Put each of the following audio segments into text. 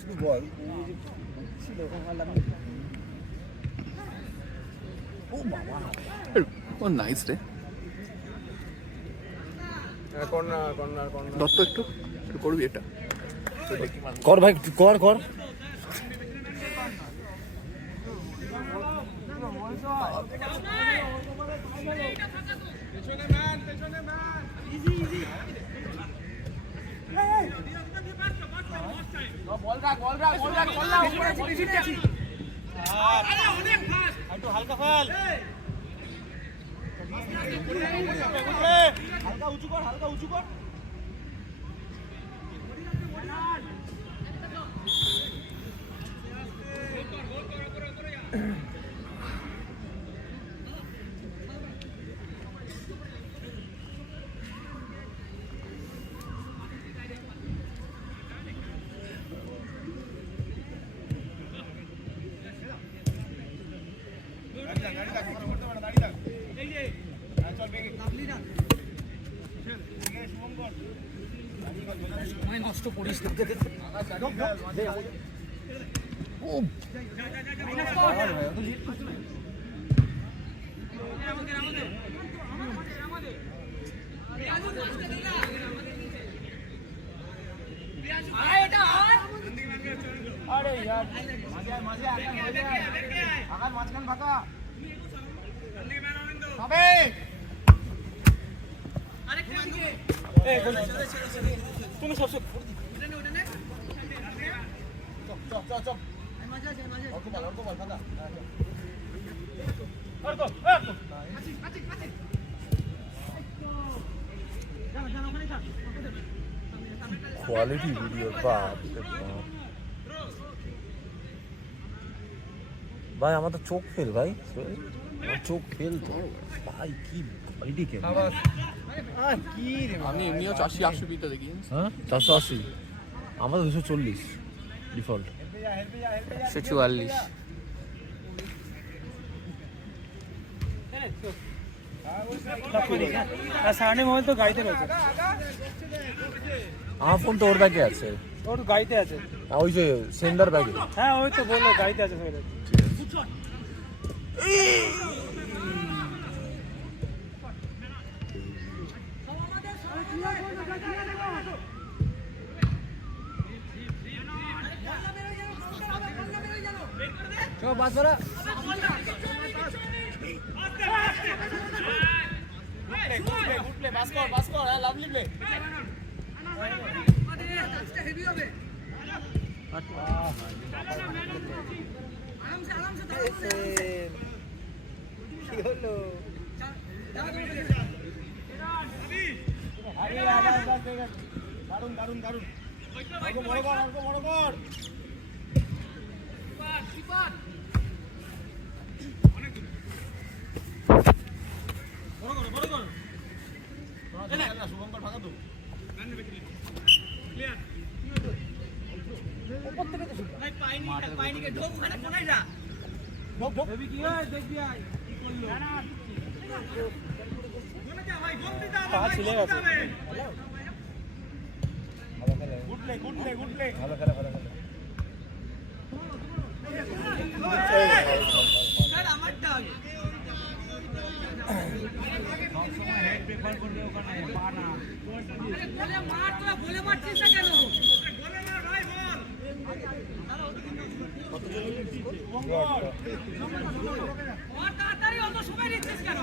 শুধু বল ছিল ও বাবা ও নাইস রে কর্নার কর্নার কর্নার দত্ত একটু করবি এটা কর ভাই কর কর পেছনে ম্যান ইজি ইজি বল রাখ উপরে বেশি বেশি আরে অনেক ফাস্ট একটু হালকা ফেল হালকা উঁচু কর নষ্ট করিস না আরে यार মাঝে আকার মাঝখান ফাঁকা হবে আরেকটা দিকে এই তুমি সব সব চপ মাঝে অল্প বল ফাঁকা অল্প কোয়ালিটি ভিডিও বাপ ভাই আমাদের চোখ ফেল ভাই চোখ ফেল তো ভাই কি কোয়ালিটি কে কি রে আমি এমনিও 80 পিতে দেখি হ্যাঁ 480 আমাদের 240 ডিফল্ট 144 সামনে মোবাইল তো গাড়িতে রয়েছে আমার ফোন তো ওর ব্যাগে আছে ওর গাড়িতে আছে ওই যে সেন্ডার ব্যাগে হ্যাঁ ওই তো বললো গাড়িতে আছে সবাই চলো বাস ধরা গুড প্লে বাস কর লাভলি প্লে হেভি হবে কি হলো দারুন বড় কর শুভঙ্কর ফাঁকা তো ক্লিয়ার উপর থেকে তো পাইনিকে ঢোক মানে কোনায় যা ঢোক দেবি কি হয় দেখবি আই কি করলো না কোনে যা ভাই গোল দিতে হবে ছিলে গেছে গুড প্লে ভালো খেলা স্যার আমারটা আগে হেড পেপার করবে ওখানে পা না বলে মার তোরা বলে মারছিস না কেন বলে মার ভাই বল কত তাড়াতাড়ি অত সময় নিচ্ছিস কেন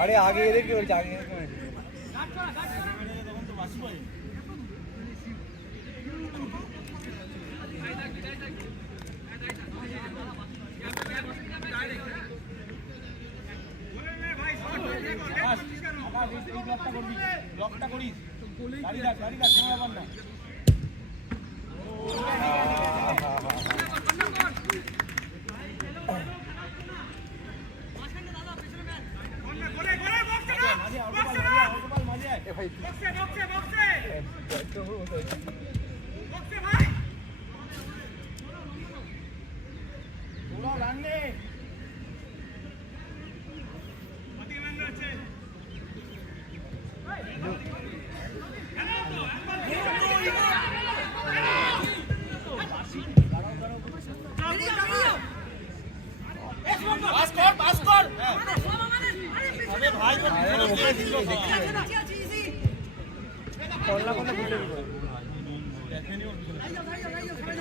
আরে আগে দেখি ওই আগে গাছ করা তখন তো বাসি পাই ব্লকটা করিস গাড়ি রাখ কোনো ব্যাপার না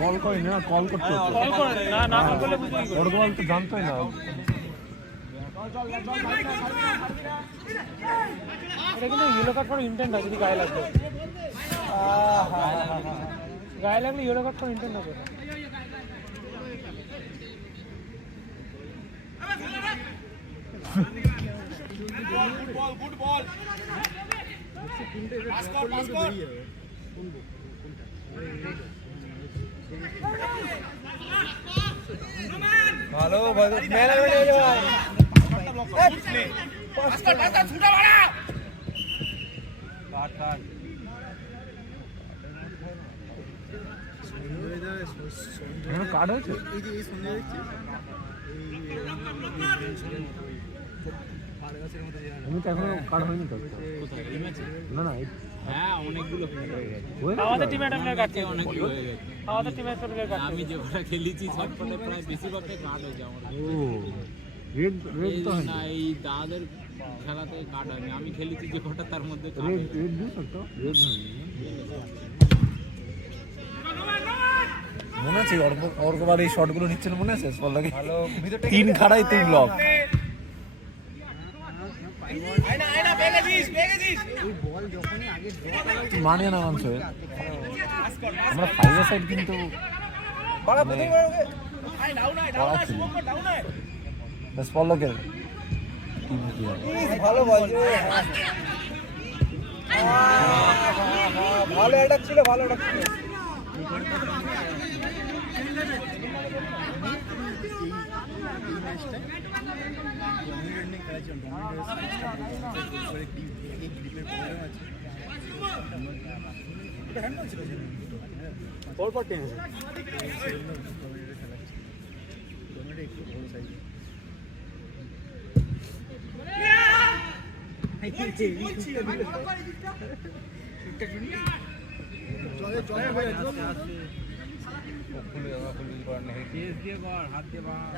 কল করে না, কল করতে ওর বল তো জানতোই না। এটা কিন্তু ইয়েলো কার্ড ফর ইন্টেন্ট আছে, যদি গায়ে লাগবে, গায়ে লাগলে ইয়েলো কার্ড ফর ইন্টেন্ট হবে। ভালো মেলা মেলে যাও কার্ড হয়েছে আমি তো এখনো কার্ড হয়নি তো না না হ্যাঁ অনেকগুলো হয়ে গেছে আমাদের টিমে একটা প্লেয়ার কাটছে, অনেকগুলো হয়ে গেছে আমাদের টিমে একটা প্লেয়ার কাটছে। আমি যে কটা খেলেছি সবকটা প্রায় বেশিরভাগটাই কাট হয়েছে আমার। ও রেড রেড তো না এই দাদাদের খেলাতে কাট হয়নি, আমি খেলেছি যে কটা তার মধ্যে কাট রেড হয়েছে। রেড দিও তো রেড মনে আছে অর্কবার এই শটগুলো নিচ্ছিল মনে আছে ফলটাকে তিন খাড়াই তিন ব্লক মানে না মানছে আমরা ফাইভের সাইড কিন্তু পল্লকের ভালো বলছে ভালো অ্যাটাক ছিল ভালো অ্যাটাক ছিল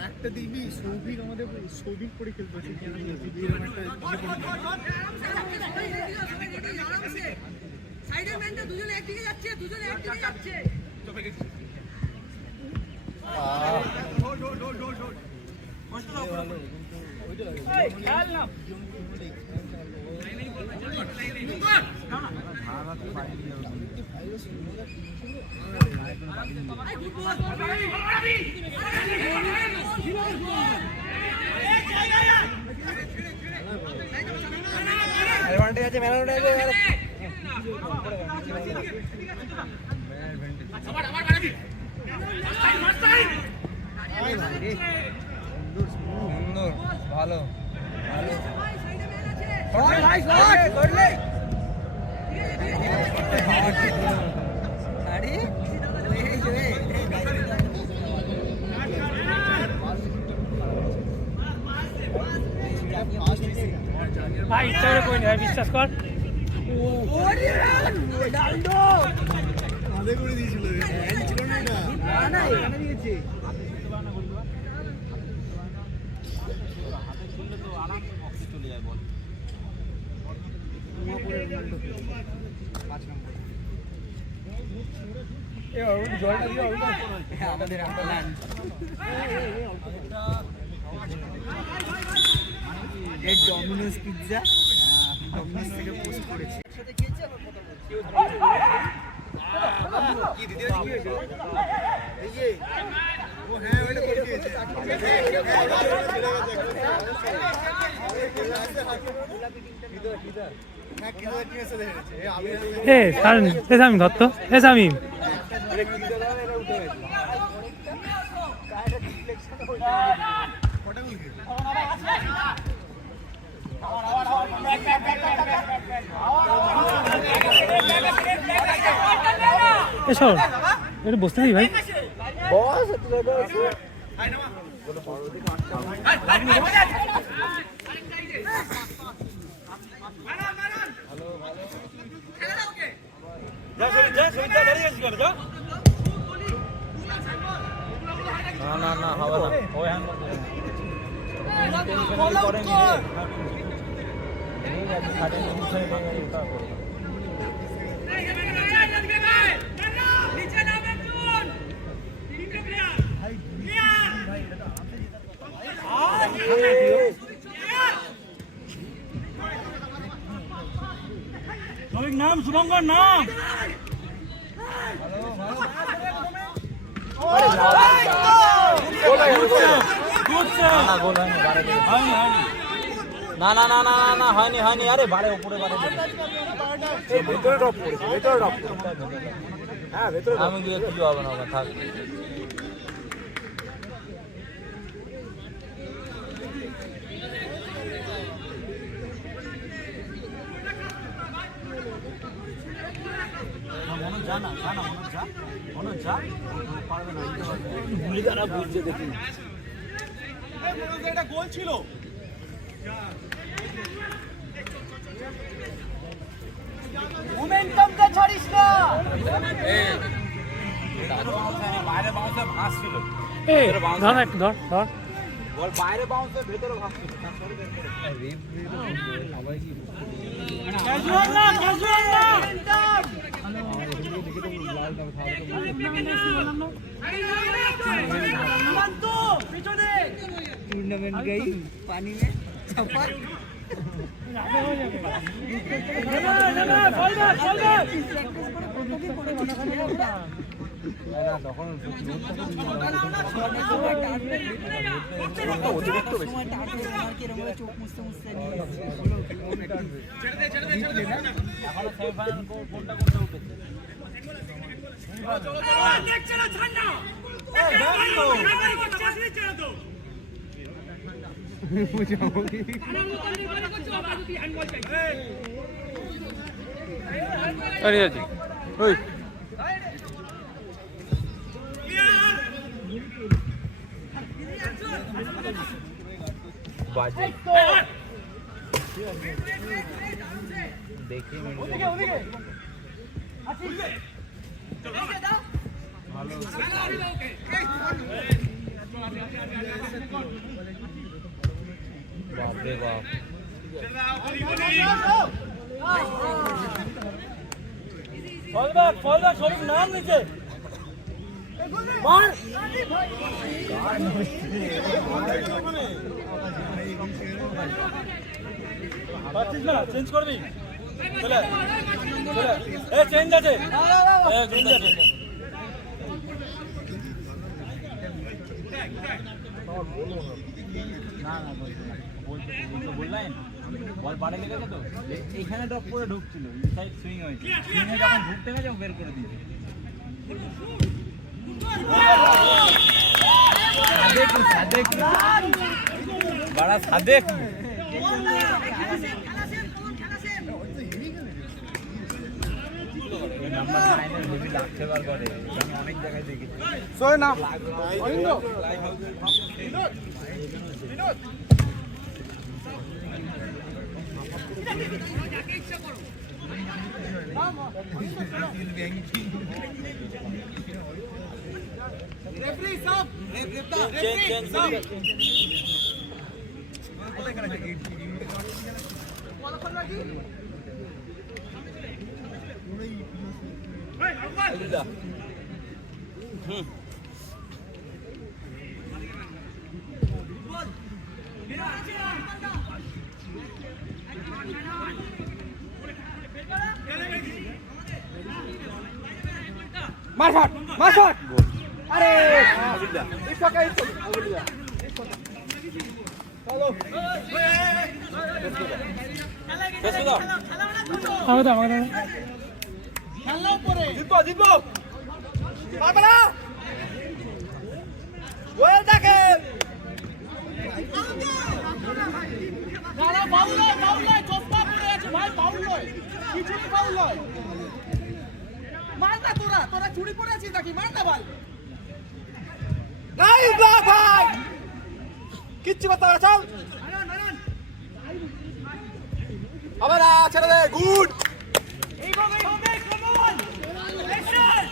একটা দিবি সৌভিক আমাদের সৌভিক করে খেলতে সাইডের ম্যানটা দুজনে একদিকে যাচ্ছে, দুজনে একদিকে যাচ্ছে। খেয়াল না অ্যাডভান্টেজ আছে ম্যান অফ দ্য ম্যাচ সুন্দর ভালো ভাই ইচ্ছা করে কই না, ভাই বিশ্বাস কর। আমাদের ডমিনোস পিৎজা ডমিনোস থেকে পোস্ট করেছে কি দিদি কি হয়েছে এই যে ও হ্যাঁ ওইটা করে দিয়েছে এ কারণ এ সামিম ধর তো, এ সামিম এসো একটু বসতে দিই ভাই। না না হবে না ওই হ্যান্ড করেনি এই 60 নিমিষে ওটা করব কর না না না না না না হয়নি হয়নি আরে বারে উপরে বারে ভেতরে ড্রপ করেছে ভেতরে ড্রপ হ্যাঁ ভেতরে আমি গিয়ে কিছু হবে না ওখানে থাক বুঝছে দেখি এটা গোল ছিল মোমেন্টামটা ছাড়িস না বাইরে বাউন্সে ভাসছিল এই ধর না একটু ধর ধর বল বাইরে বাউন্সে ভেতরে ভাসছিল ক্যাজুয়াল না टूर्नामेंट गई पानी में छपर আরে আজি ওই बाजी देखिए बाप रे बाप फॉल बैक शॉट नाम नीचे मार পাচ্ছিস না চেঞ্জ করবি চলে চলে এ চেঞ্জ আছে এ চেঞ্জ আছে না না বললেন বল বাড়ে লেগেছে তো এইখানে ড্রপ করে ঢুকছিল এই সাইড সুইং হয়েছে সুইংয়ে যখন ঢুকতে গেছে বের করে দিয়েছে সাদেক বড়া সাদেক নাম্বার 9 এর হেভি লাগতে বার করে আমি অনেক জায়গায় দেখেছি সোয় না অরিন্দ বিনোদ রেফারি সাহেব চেঞ্জ মার শট আরে আমাকে দাও আমাকে দাও খেলা উপরে জিতবো পারবে না ওয়েল দেখে না বাউল চোপা পড়ে আছে ভাই বাউল নয় কিছুই বাউল নয় মার না তোরা চুরি পড়ে আছিস নাকি মার না বল নাইস ব্লক ভাই কিচ্ছু করতে পারছ আবার ছেড়ে দে গুড এইভাবেই হবে কাম অন অ্যাকশন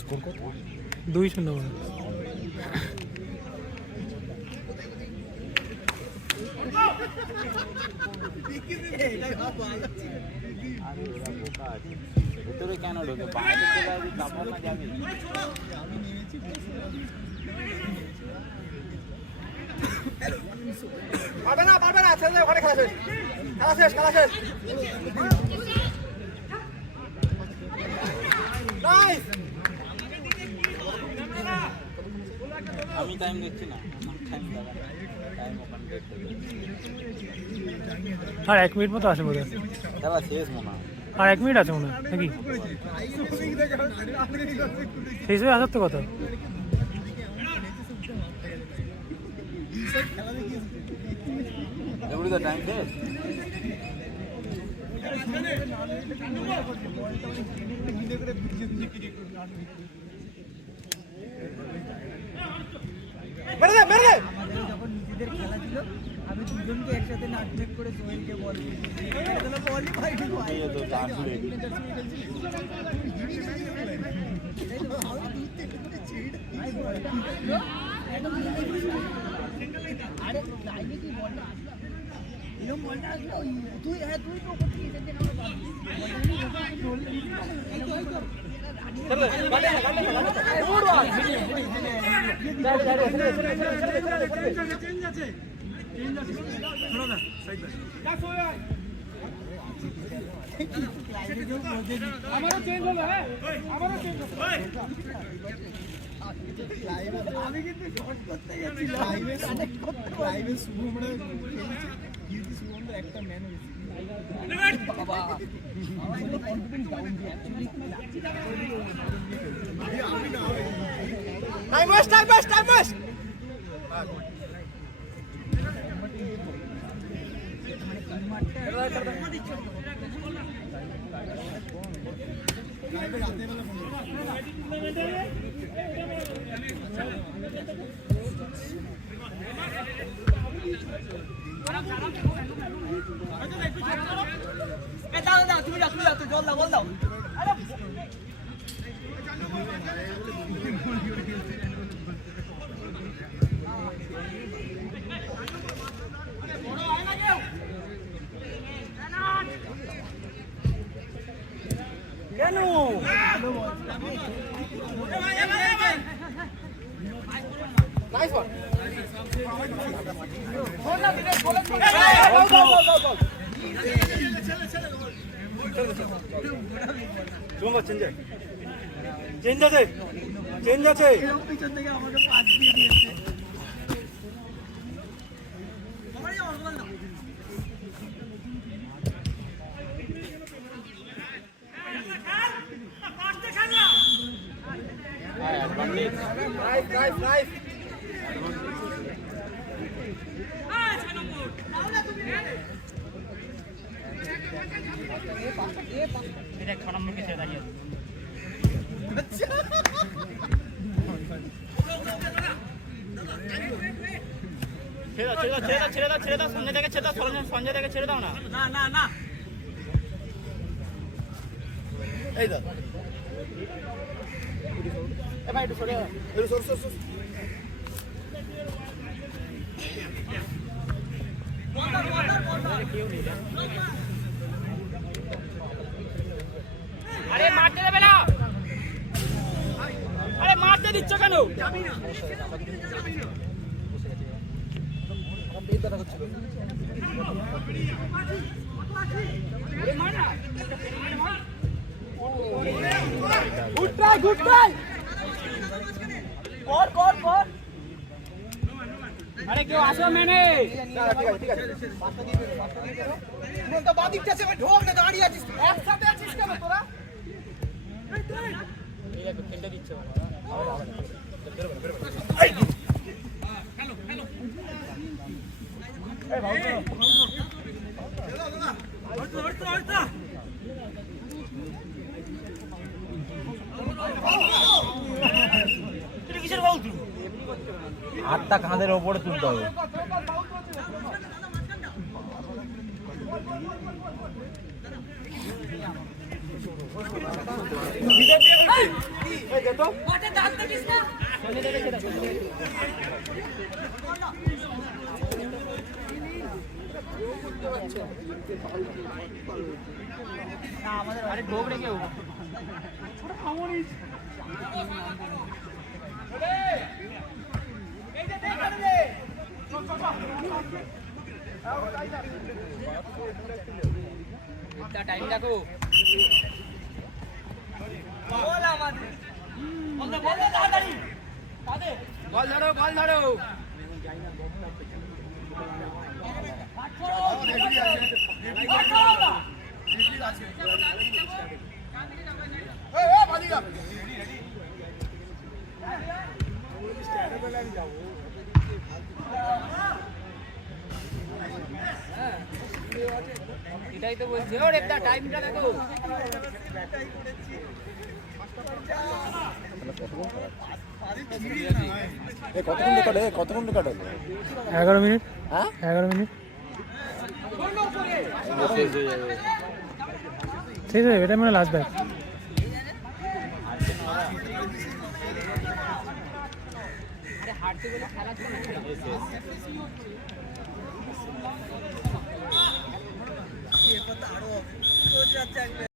স্কোর কত 2-0 ভিতরে কেন ঢোকে বাইরে চলে আসবি তারপর না যাবি পারবে না ছেড়ে দে ওখানে খেলা শেষ নাইস আমি টাইম দেখছি না টাইম ওখানে দেখতে আর 1 মিনিট মতো আছে বোধহয়। খেলা শেষ মনে হয়। আর 1 মিনিট আছে মনে হয় নাকি? শেষ হয়ে আসার তো কথা। এগুলি তো টাইম শেষ। মেরে দে আমাদের যখন নিজেদের খেলা ছিল আমি দুজনকে একসাথে নাটক করে সোহেলকে বল বলই পাইনি ভাই এই তো জানলে আরে লাইনে কি বলটা আসলো এরকম বলটা আসলো তুই তো করতে গেছিস আমারও চেঞ্জ হলো হ্যাঁ আমারও চেঞ্জ হলো আমি কিন্তু শর্ট করতে গেছি লাইভে কানেক্ট করতে লাইভে শুভমরা খেলেছে কিন্তু শুভমরা একটা ম্যান হয়েছে বাবা আমার কনফিডেন্স ডাউন দিয়ে অ্যাকচুয়ালি টাইম ওয়েস্ট দাও তুমি যাও জল দাও বল দাও আরে কেন নাইস ওয়ান চেঞ্জ আছে পিছন থেকে আমাকে পাস দিয়ে দিয়েছে নাইস ছেড়ে দাও সঞ্জয় থেকে ছেড়ে দাও না এই দাও ভাই একটু সরে সর আরে মারতে দেবে না আরে মারতে দিচ্ছ কেন গুড ট্রাই কর আরে কেউ আসো মেনে ঠিক আছে তো বাদিকটা আছে ঢোক না দাঁড়িয়ে আছিস একসাথে আছিস কেন তোরা এই দেখো খেলতে দিচ্ছে হাতটা কাঁধের ওপরে তুলতে হবে। আরে ঢোক রে কেউ টাইম দেখো বল আমাদের বল তাড়াতাড়ি তাদের বল ধরো এটাই তো বলছি ওরে একটা টাইমটা দেখো কতক্ষণ কাটাবে 11 মিনিট হ্যাঁ 11 মিনিট শেষ হয়ে যাবে শেষ হয়ে যাবে এটা মানে লাস্ট ব্যাচ হাঁটতে গেলে খেলা চলে